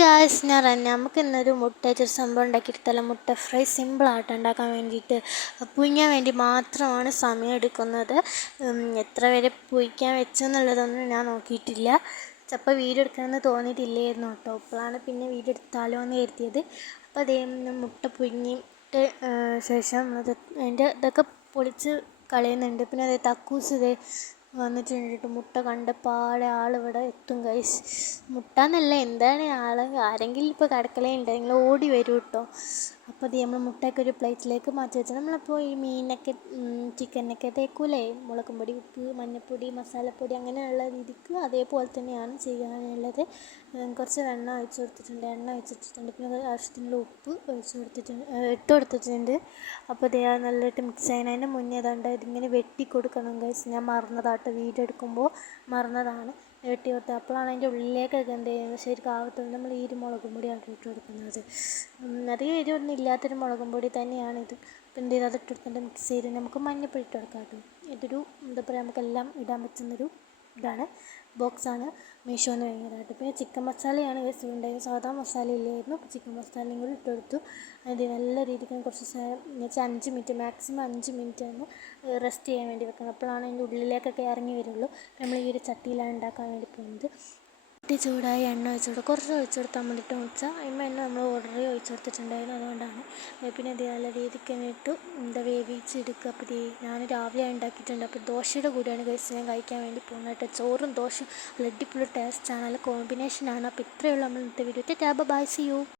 Guys, ഞാൻ റന്ന. നമുക്ക് ഇന്നൊരു മുട്ട വെച്ചൊരു സംഭവം ഉണ്ടാക്കിയെടുത്താലോ. മുട്ട ഫ്രൈ സിമ്പിളായിട്ട് ഉണ്ടാക്കാൻ വേണ്ടിയിട്ട് പുഴുങ്ങാൻ വേണ്ടി മാത്രമാണ് സമയം എടുക്കുന്നത്. എത്ര വരെ പുഴിക്കാൻ വെച്ചെന്നുള്ളതൊന്നും ഞാൻ നോക്കിയിട്ടില്ല. ചിലപ്പോൾ വീഡിയോ എടുക്കണമെന്ന് തോന്നിയിട്ടില്ലായിരുന്നു കേട്ടോ. അപ്പോഴാണ് പിന്നെ വീഡിയോ എടുത്താലോ എന്ന് കരുതിയത്. അപ്പോൾ അതേ മുട്ട പുഴുങ്ങിയിട്ട് ശേഷം അതിൻ്റെ ഇതൊക്കെ പൊളിച്ച് കളയുന്നുണ്ട്. പിന്നെ അതേ തക്കൂസ് ഇതേ വന്നിട്ടുണ്ട്. മുട്ട കണ്ടപ്പാടെ ആളിവിടെ എത്തും ഗൈസ്. മുട്ട എന്നല്ല, എന്താണ് ആരെങ്കിലും ഇപ്പോൾ കടക്കലുണ്ടെങ്കിൽ ഓടി വരും കേട്ടോ. അപ്പോൾ അത് നമ്മൾ മുട്ടയൊക്കെ ഒരു പ്ലേറ്റിലേക്ക് മാറ്റി വെച്ചാൽ നമ്മളിപ്പോൾ ഈ മീനൊക്കെ ചിക്കനൊക്കെ തേക്കൂലേ, മുളകും പൊടി, ഉപ്പ്, മഞ്ഞൾപ്പൊടി, മസാലപ്പൊടി അങ്ങനെയുള്ള രീതിക്ക് അതേപോലെ തന്നെയാണ് ചെയ്യാനുള്ളത്. കുറച്ച് എണ്ണ ഒഴിച്ച് കൊടുത്തിട്ടുണ്ട്. പിന്നെ ആവശ്യത്തിനുള്ള ഉപ്പ് ഇട്ട് കൊടുത്തിട്ടുണ്ട്. അപ്പോൾ ഇത് നല്ലതായിട്ട് മിക്സ് ചെയ്യണം. അതിൻ്റെ മുന്നേ ഇതിങ്ങനെ വെട്ടി കൊടുക്കണം ഗൈസ്. ഞാൻ മറന്നതാട്ടോ, വീഡിയോ എടുക്കുമ്പോൾ മറന്നതാണ്. വെട്ടി കൊടുത്തത് അപ്പോഴാണ് അതിൻ്റെ ഉള്ളിലേക്കൊക്കെ എന്ത് ചെയ്യുന്നത് ശരിക്കും ആവത്തുള്ളൂ. നമ്മൾ ഈ മുളകും പൊടിയാണ് ഇട്ട് കൊടുക്കുന്നത്. അധികം എരിവൊന്നും ഇല്ലാത്തൊരു മുളകും പൊടി തന്നെയാണിത്. അപ്പോൾ എന്ത് ചെയ്ത് അത് ഇട്ട് കൊടുത്തിട്ട് മിക്സ് ചെയ്ത് നമുക്ക് മഞ്ഞൾപ്പൊടി ഇട്ട് കൊടുക്കാം കേട്ടോ. ഇതൊരു എന്താ പറയുക, നമുക്കെല്ലാം ഇടാൻ പറ്റുന്നൊരു ഇതാണ്, ബോക്സാണ്. മീഷോന്ന് വാങ്ങിയതായിട്ട്. പിന്നെ ചിക്കൻ മസാലയാണ് ഉണ്ടായത്, സാധാ മസാല ഇല്ലായിരുന്നു. അപ്പോൾ ചിക്കൻ മസാലയും കൂടി ഇട്ട് കൊടുത്തു. അത് നല്ല രീതിക്ക് കുറച്ച് എന്ന് വെച്ചാൽ 5 മിനിറ്റ്, മാക്സിമം 5 മിനിറ്റ് ആണ് റെസ്റ്റ് ചെയ്യാൻ വേണ്ടി വെക്കണം. അപ്പോഴാണ് അതിൻ്റെ ഉള്ളിലേക്കൊക്കെ ഇറങ്ങി വരുള്ളൂ. നമ്മൾ ഈ ഒരു ചട്ടിയിലാണ് ഉണ്ടാക്കാൻ വേണ്ടി പോകുന്നത്. ചട്ടി ചൂടായി എണ്ണ ഒഴിച്ച് കൊടുക്കുക. കുറച്ച് ഒഴിച്ച് കൊടുത്താൽ മതിട്ട് വെച്ചാൽ അതിന്മേൽ എണ്ണ നമ്മൾ ഓൾറെഡി ഒഴിച്ച് കൊടുത്തിട്ടുണ്ടായിരുന്നു, അതുകൊണ്ടാണ്. പിന്നെ ഇത് നല്ല രീതിക്ക് ഇട്ട് വേവിച്ചെടുക്കുക. അപ്പോൾ ഞാൻ രാവിലെ ഉണ്ടാക്കിയിട്ടുണ്ട്. അപ്പോൾ ദോശയുടെ കൂടെയാണ് കഴിച്ച് ഞാൻ കഴിക്കാൻ വേണ്ടി പോകുന്നത് കേട്ടോ. ചോറും ദോശയും അടിപൊളി ടേസ്റ്റാണ്, നല്ല കോമ്പിനേഷനാണ്. അപ്പോൾ ഇത്രയേ ഉള്ളൂ നമ്മൾ ഇന്നത്തെ വീഡിയോ. By, see you.